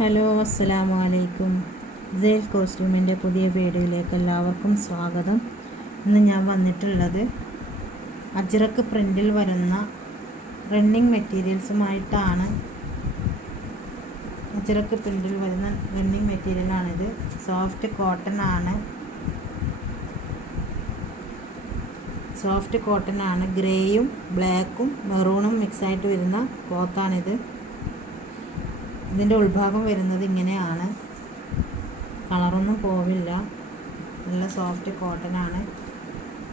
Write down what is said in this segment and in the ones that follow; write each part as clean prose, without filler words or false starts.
Hello, അസ്സലാമു അലൈക്കും. Sale കോസ്റ്റ്യൂമിൻ്റെ പുതിയ വീഡിയോയിലേക്ക് എല്ലാവർക്കും സ്വാഗതം. ഇന്ന് ഞാൻ വന്നിട്ടുള്ളത് അജ്രക്ക് പ്രിൻറ്റിൽ വരുന്ന റണ്ണിങ് മെറ്റീരിയൽസുമായിട്ടാണ്. അജ്രക്ക് പ്രിൻറ്റിൽ വരുന്ന റണ്ണിങ് മെറ്റീരിയലാണിത്. സോഫ്റ്റ് കോട്ടൺ ആണ്. ഗ്രേയും ബ്ലാക്കും മെറൂണും മിക്സായിട്ട് വരുന്ന ക്ലോത്താണിത്. ഇതിൻ്റെ ഉൾഭാഗം വരുന്നത് ഇങ്ങനെയാണ്. കളറൊന്നും പോവില്ല. നല്ല സോഫ്റ്റ് കോട്ടൺ ആണ്.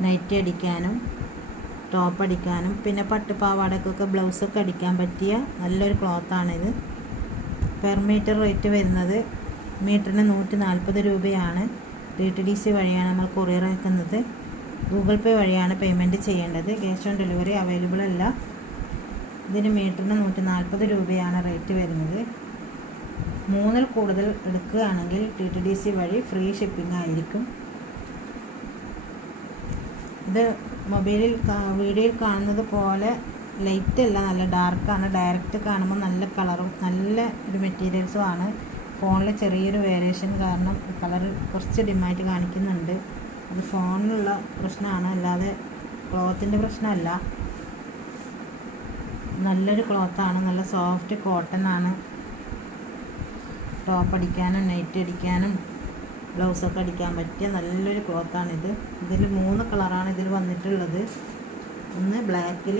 നൈറ്റി അടിക്കാനും ടോപ്പ് അടിക്കാനും പിന്നെ പട്ടുപാവാടക്കൊക്കെ ബ്ലൗസൊക്കെ അടിക്കാൻ പറ്റിയ നല്ലൊരു ക്ലോത്താണിത്. പെർ മീറ്റർ റേറ്റ് വരുന്നത് മീറ്ററിന് 140 രൂപയാണ്. DTDC വഴിയാണ് നമ്മൾ കൊറിയർ അയക്കുന്നത്. ഗൂഗിൾ പേ വഴിയാണ് പേയ്മെൻറ്റ് ചെയ്യേണ്ടത്. ക്യാഷ് ഓൺ ഡെലിവറി അവൈലബിൾ അല്ല. ഇതിന് മീറ്ററിന് 140 രൂപയാണ് റേറ്റ് വരുന്നത്. 3-ൽ കൂടുതൽ എടുക്കുകയാണെങ്കിൽ DTDC വഴി ഫ്രീ ഷിപ്പിംഗ് ആയിരിക്കും. ഇത് വീഡിയോയിൽ കാണുന്നത് പോലെ ലൈറ്റ് അല്ല, നല്ല ഡാർക്കാണ്. ഡയറക്റ്റ് കാണുമ്പോൾ നല്ല കളറും നല്ല ഒരു മെറ്റീരിയൽസും ആണ്. ഫോണിൽ ചെറിയൊരു വേരിയേഷൻ കാരണം കളർ കുറച്ച് ഡിമായിട്ട് കാണിക്കുന്നുണ്ട്. അത് ഫോണിലുള്ള പ്രശ്നമാണ്, അല്ലാതെ ക്ലോത്തിൻ്റെ പ്രശ്നമല്ല. നല്ലൊരു ക്ലോത്താണ്. നല്ല സോഫ്റ്റ് കോട്ടൺ ആണ്. ടോപ്പ് അടിക്കാനും നൈറ്റ് അടിക്കാനും ബ്ലൗസൊക്കെ അടിക്കാൻ പറ്റിയ നല്ലൊരു ക്ലോത്താണിത്. ഇതിൽ 3 കളറാണ് ഇതിൽ വന്നിട്ടുള്ളത്. ഒന്ന് ബ്ലാക്കിൽ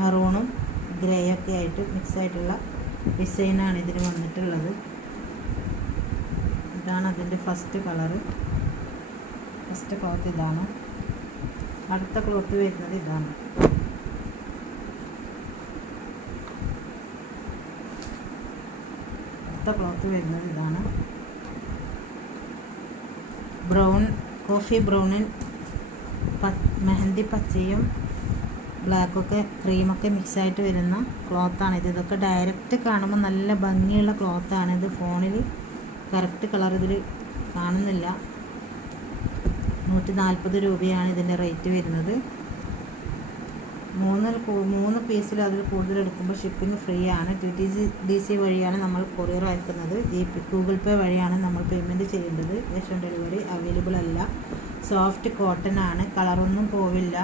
മെറൂണും ഗ്രേയൊക്കെ ആയിട്ട് മിക്സായിട്ടുള്ള ഡിസൈനാണ് ഇതിൽ വന്നിട്ടുള്ളത്. ഇതാണ് അതിൻ്റെ ഫസ്റ്റ് കളറ്. ഫസ്റ്റ് ക്ലോത്ത് ഇതാണ്. അടുത്ത ക്ലോത്ത് വരുന്നത് ഇതാണ്. ക്ലോത്ത് വരുന്നത് ഇതാണ്. കോഫി ബ്രൗണിൽ മെഹന്തി പച്ചയും ബ്ലാക്കൊക്കെ ക്രീമൊക്കെ മിക്സായിട്ട് വരുന്ന ക്ലോത്താണിത്. ഇതൊക്കെ ഡയറക്റ്റ് കാണുമ്പോൾ നല്ല ഭംഗിയുള്ള ക്ലോത്താണ്. ഇത് ഫോണിൽ കറക്റ്റ് കളർ ഇതിൽ കാണുന്നില്ല. 140 രൂപയാണ് ഇതിൻ്റെ റേറ്റ് വരുന്നത്. 3 പീസിൽ അതിൽ കൂടുതൽ എടുക്കുമ്പോൾ ഷിപ്പിംഗ് ഫ്രീ ആണ്. DTDC വഴിയാണ് നമ്മൾ കൊറിയർ അയക്കുന്നത്. ഗൂഗിൾ പേ വഴിയാണ് നമ്മൾ പേയ്മെൻറ്റ് ചെയ്യേണ്ടത്. ക്യാഷ് ഓൺ ഡെലിവറി അവൈലബിൾ അല്ല. സോഫ്റ്റ് കോട്ടൺ ആണ്. കളറൊന്നും പോവില്ല.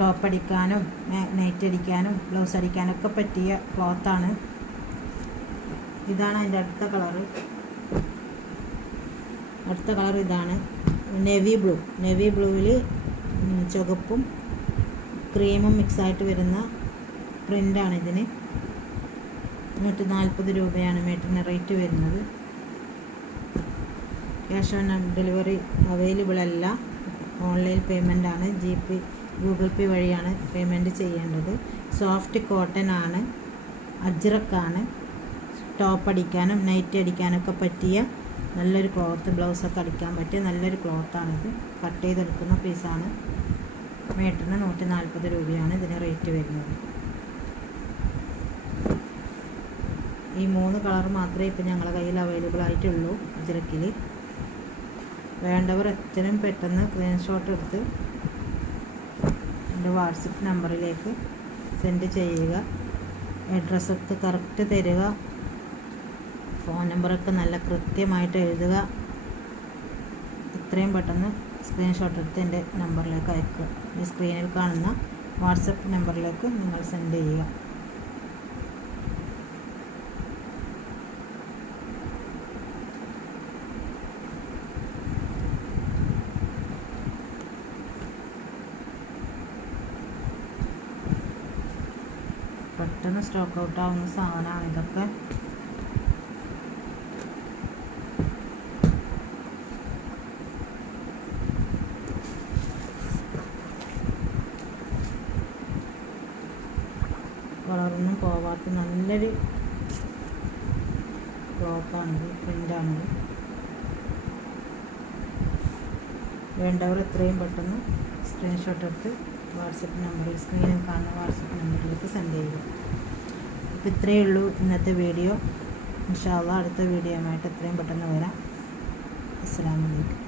ടോപ്പ് അടിക്കാനും നൈറ്റ് അടിക്കാനും ബ്ലൗസ് അടിക്കാനും ഒക്കെ പറ്റിയ ക്ലോത്താണ്. ഇതാണ് അതിൻ്റെ അടുത്ത കളറ്. അടുത്ത കളർ ഇതാണ്. നെവി ബ്ലൂവിൽ ചുവപ്പും ക്രീമും മിക്സായിട്ട് വരുന്ന പ്രിൻ്റാണ് ഇതിന്. 140 രൂപയാണ് മീറ്ററിന് റേറ്റ് വരുന്നത്. ക്യാഷ് ഓൺ ഡെലിവറി അവൈലബിൾ അല്ല. ഓൺലൈൻ പേയ്മെൻ്റ് ആണ്. ഗൂഗിൾ പേ വഴിയാണ് പേയ്മെൻറ്റ് ചെയ്യേണ്ടത്. സോഫ്റ്റ് കോട്ടൺ ആണ്. അജ്രക്കാണ്. ടോപ്പ് അടിക്കാനും നൈറ്റ് അടിക്കാനൊക്കെ പറ്റിയ നല്ലൊരു ക്ലോത്ത്, ബ്ലൗസൊക്കെ അടിക്കാൻ പറ്റിയ നല്ലൊരു ക്ലോത്താണിത്. കട്ട് ചെയ്തെടുക്കുന്ന പീസാണ്. മീറ്ററിന് 140 രൂപയാണ് ഇതിന് റേറ്റ് വരുന്നത്. ഈ 3 കളർ മാത്രമേ ഇപ്പം ഞങ്ങളുടെ കയ്യിൽ അവൈലബിൾ ആയിട്ടുള്ളൂ അജ്രക്കിൽ. വേണ്ടവർ എത്രയും പെട്ടെന്ന് സ്ക്രീൻഷോട്ട് എടുത്ത് എൻ്റെ വാട്സപ്പ് നമ്പറിലേക്ക് സെൻഡ് ചെയ്യുക. അഡ്രസ്സൊക്കെ കറക്റ്റ് തരിക. ഫോൺ നമ്പറൊക്കെ നല്ല കൃത്യമായിട്ട് എഴുതുക. എത്രയും പെട്ടെന്ന് സ്ക്രീൻഷോട്ട് എടുത്ത് എൻ്റെ നമ്പറിലേക്ക് അയക്കുക. ഈ സ്ക്രീനിൽ കാണുന്ന വാട്സപ്പ് നമ്പറിലേക്ക് നിങ്ങൾ സെൻഡ് ചെയ്യുക. പെട്ടെന്ന് സ്റ്റോക്ക് ഔട്ട് ആവുന്ന സാധനമാണ് ഇതൊക്കെ. കളറൊന്നും പോവാത്ത നല്ലൊരു ക്ലോത്താണിത്, പ്രിൻ്റാണിത്. വേണ്ടവർ എത്രയും പെട്ടെന്ന് സ്ക്രീൻഷോട്ട് എടുത്ത് സ്ക്രീനിൽ കാണുന്ന വാട്സപ്പ് നമ്പറിലേക്ക് സെൻഡ് ചെയ്യുക. അപ്പോൾ ഇത്രയേ ഉള്ളൂ ഇന്നത്തെ വീഡിയോ. ഇൻഷാ അല്ലാഹ് അടുത്ത വീഡിയോയുമായിട്ട് എത്രയും പെട്ടെന്ന് വരാം. അസ്സലാമു അലൈക്കും.